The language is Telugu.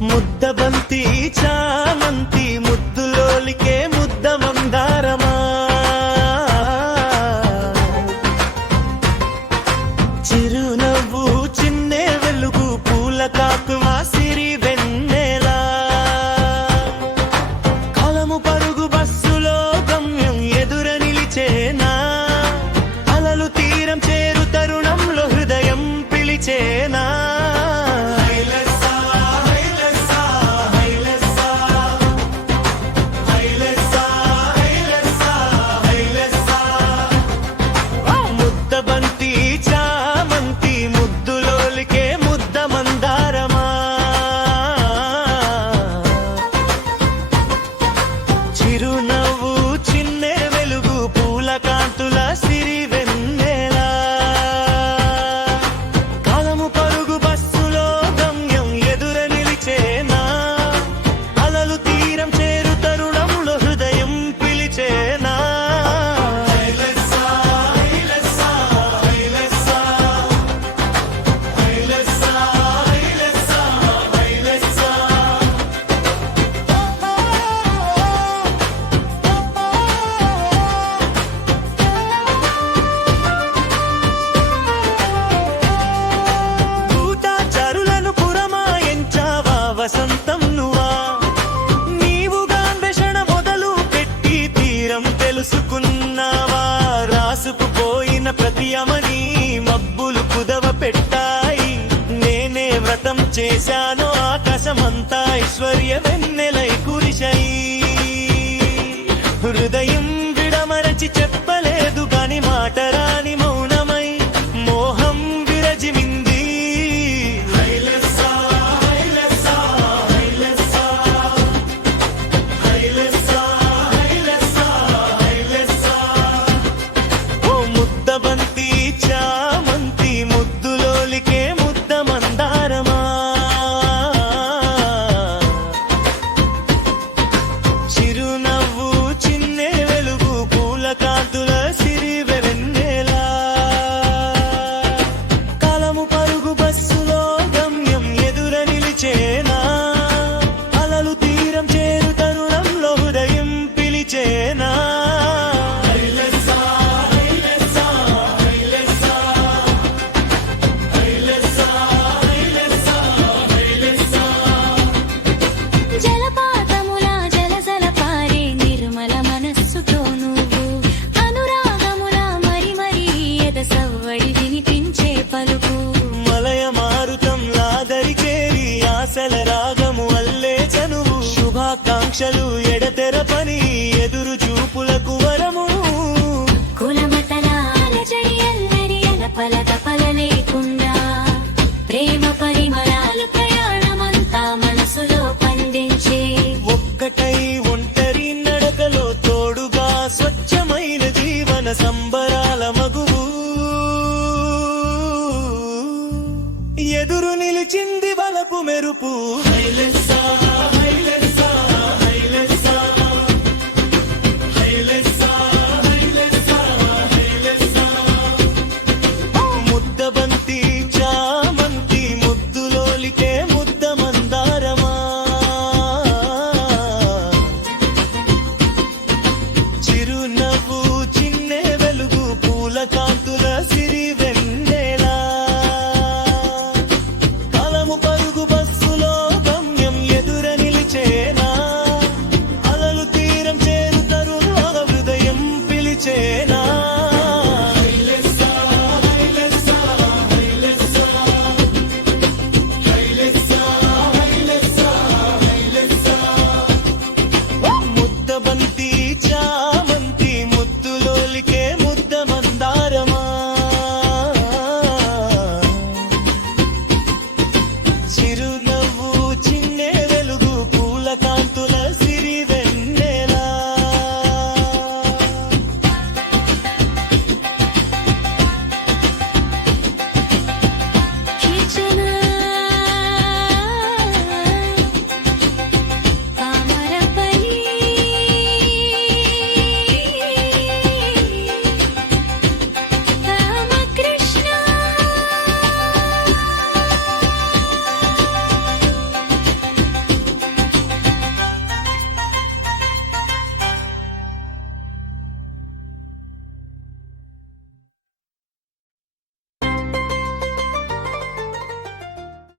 ముద్దబంతి చామంతి ముద్దులోలికే ముద్ద మందారమా చిరునవ్వు చిన్నే వెలుగు పూల కాకుమా సిరి వెన్నెలా కాలము పరుగు బస్సులో గమ్యం ఎదుర నిలిచేనా అలలు తీరం చేరు తరుణంలో హృదయం పిలిచేనా ముద్దబంతి చామంతి ముద్దులోలికే ముద్ద మందారమా చిరునవ్వు చిన్నే వెలుగు పూల కాంతుల సిరి వెన్నెలా కాలము పరుగు బస్సులో గమ్యం ఎదుర నిలిచేనా అలలు తీరం చేరు తరుణంలో హృదయం పిలిచేనా వసంతం నువ్వా నీవుగా అన్వేషణ మొదలు పెట్టి తీరం తెలుసుకున్నావా రాసుకుపోయిన ప్రతి అమని మబ్బులు కుదవ పెట్టాయి నేనే వ్రతం చేశాను ఆకాశమంతా ఐశ్వర్య వెన్నెలై కురిశాయి హృదయం విడమరచి చెప్పలేదు గాని మాట రాని మౌనమై మోహం విరజిమింది ముద్దబంతి చామంతి ముద్దులోలికే ముద్ద మందారమా చిరునవ్వు చిన్నే వెలుగు పూల కాంతుల సిరి వెన్నెలా కాలము పరుగు బస్సులో గమ్యం ఎదుర నిలిచేనా అలలు తీరం చేరు తరుణంలో హృదయం పిలిచేనా మలయ మారుతంలా దరి చేరి ఆశల రాగము అల్లే చనువు శుభాకాంక్షలు ఎడతెర పని ఎదురు చూపులకు వరము కులమతలాల జరియల్లరి అలపలత పలలేకుండా ప్రేమ పరిమళాలు ప్రయాణమంతా మనసులో పండించే ఒక్కటై ఒంటరి నడకలో తోడుగా స్వచ్ఛమైన జీవన సంబరాల మగువు ఎదురు నిలిచింది వలపు మెరుపు